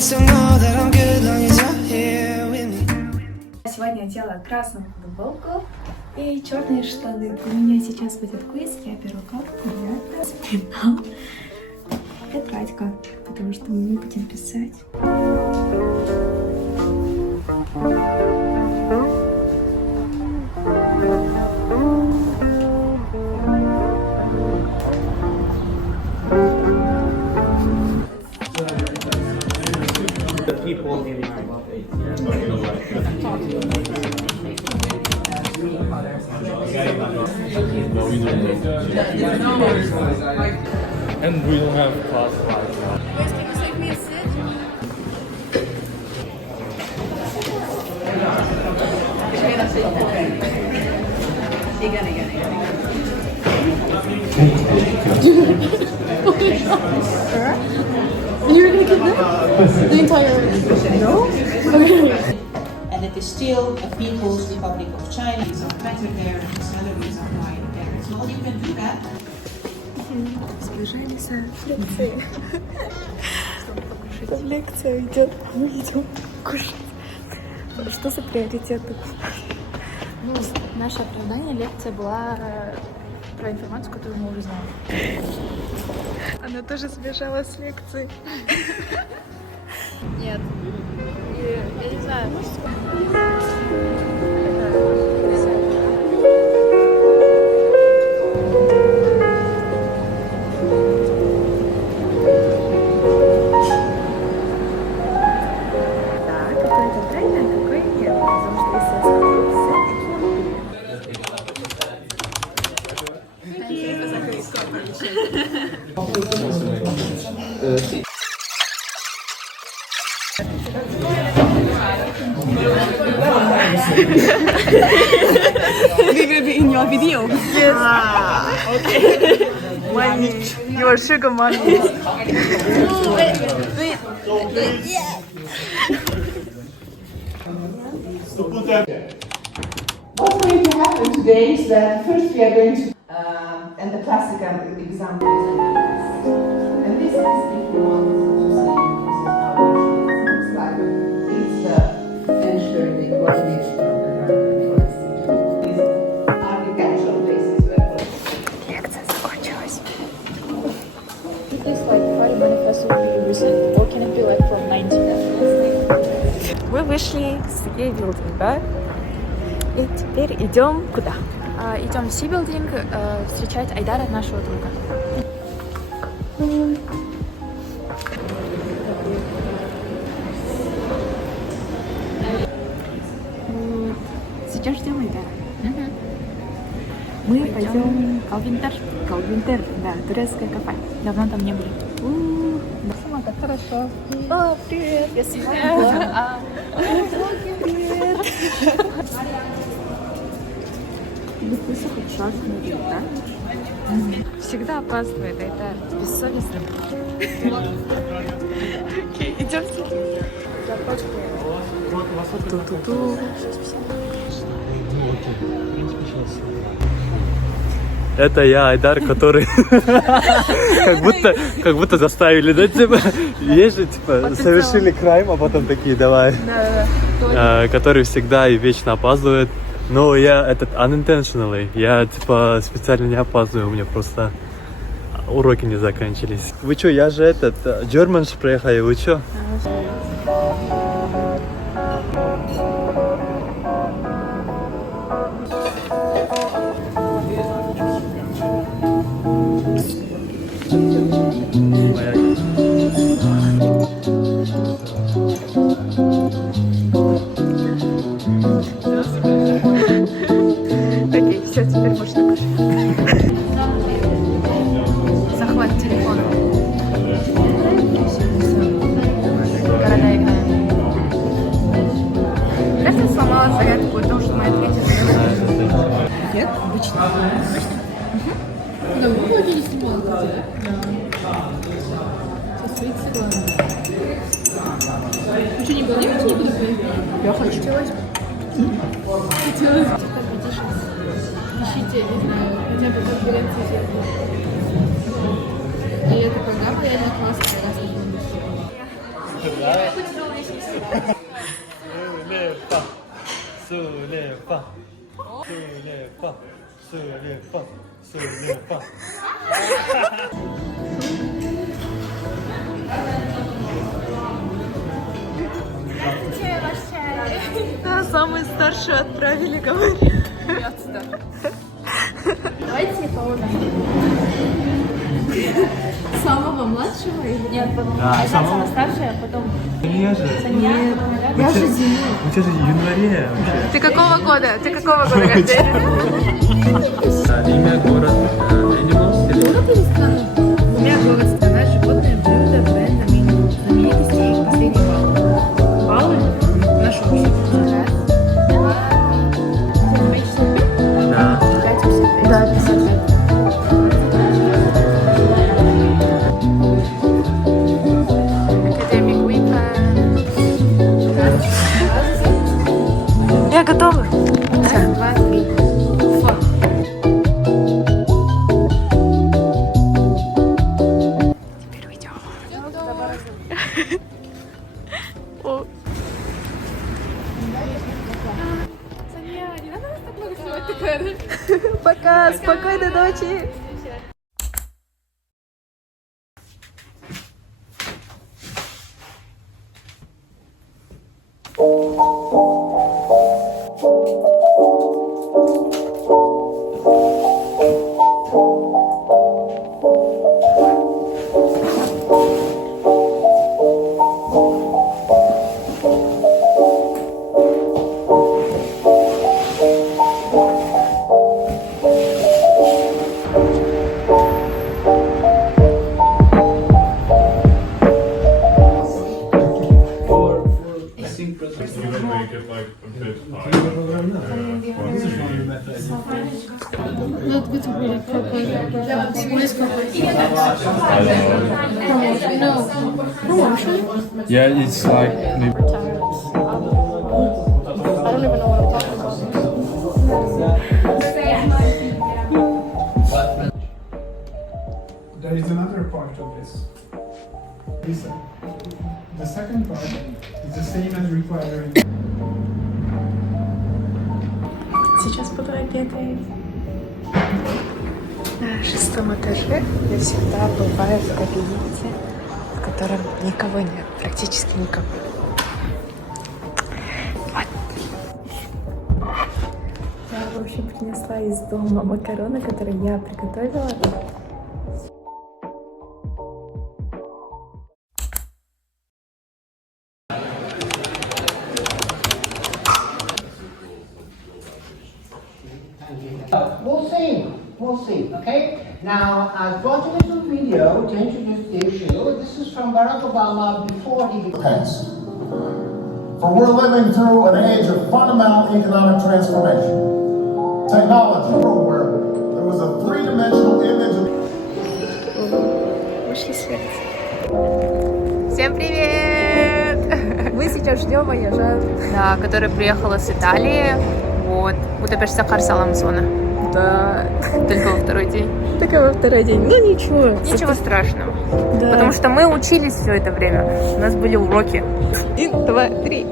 Сегодня я делала красную футболку и черные штаны. У меня сейчас будет квиз, я беру карты, я спинал тетрадька, потому что мы будем писать. People in And we don't have class. Guys, can you save me a seat? And you were gonna keep this? The entire... No? Okay. And it is still a People's Republic of China. It's better there, the salaries are higher there as well. You can do that. Сближаемся к лекции. Лекция идет, мы идем кушать. Что за приоритеты? Ну, наше оправдание, лекция была про информацию, которую мы уже знаем. Она тоже сбежала с лекции. Нет. Я не знаю. Да, какое-то правильно, а какое нет. Потому что если я скажу все, We're gonna be in your video. yes. Okay. Money. Your sugar money. What's going to happen today is that first we are going to, and the classical example is and this is if you want to see this is how it looks like. It's the ensuring coordination of the forest. These architectural places where Лекция закончилась. It is like Friday manifesto will be recent, or can it be like from 19? Мы вышли с гей-билдинга и теперь идем куда? Идем в Си-билдинг встречать Айдара, нашего друга. Сейчас ждем Айдара. Мы пойдем Калвинтер. Калвинтер, да, турецкое кафе. Давно там не были. Сама, как хорошо. О, привет, я сама. Привет. Быстрее хоть час не да? Всегда опаздывает, это бессовестно. Окей, идемте. Ту-ту-ту. Это я, Айдар, который как будто заставили, да, типа, есть же, типа, совершили крайм, а потом такие, давай. Который всегда и вечно опаздывает. Но я unintentionally, я, типа, специально не опаздываю, у меня просто уроки не заканчивались. Вы чё, я же German проехал, вы чё? Окей, все, теперь можно кушать. Захват телефона. Города играем. Кажется, сломала зарядку, потому что мы ответили. Нет, обычно. Да, мы вроде не снимала, да? Сейчас 30 главное. Вы что, не планируете никуда поехать? Я хочу. Хотелось. Ищите, не знаю, хотя бы конференции. И это программа реально классная, раз не помню. Сулепа. Сулепа. Сулепа. Сулепа. Да, самый старший отправили, говорят. Давайте по очереди. Самого младшего или нет? Да, самого Старшая, а потом Я же. Нет, я же зимой. У тебя же в январе вообще. Ты какого года? Ты какого года рождения? Имя, город, Animals или... Город или страна? У меня город, страна, животное, блюдо, бренд, знаменитости и последний балл. Баллы? Наш общий. Да. Да, 55. Академик Уикенд. Я готова. Раз, два, три. Фор. Теперь уйдем. Пока, спокойной ночи. Not good to be proper. Police promotion. Promotion? Yeah, it's like... I don't even know what I'm talking about. There is another part of this. Listen, the second part is the same as requiring. Сейчас буду обедать. На 6-м этаже я всегда бываю в кабинете, в котором никого нет, практически никого. Вот. Я, в общем, принесла из дома макароны, которые я приготовила. We'll see, okay? Now, I've brought you a little video to introduce the issue. This is from Barack Obama before he became... Pence. For we're living through an age of fundamental economic transformation. Technology, where there was a three-dimensional image of... Вышли свет. Всем привет! Мы сейчас ждем вояжа. Да, который приехала с Италии. Вот. Будапешт Сахар Саламсона. Да. Только во второй день. Только во второй день. Ну ничего. Ничего страшного. Да. Потому что мы учились все это время. У нас были уроки. 1, 2, 3.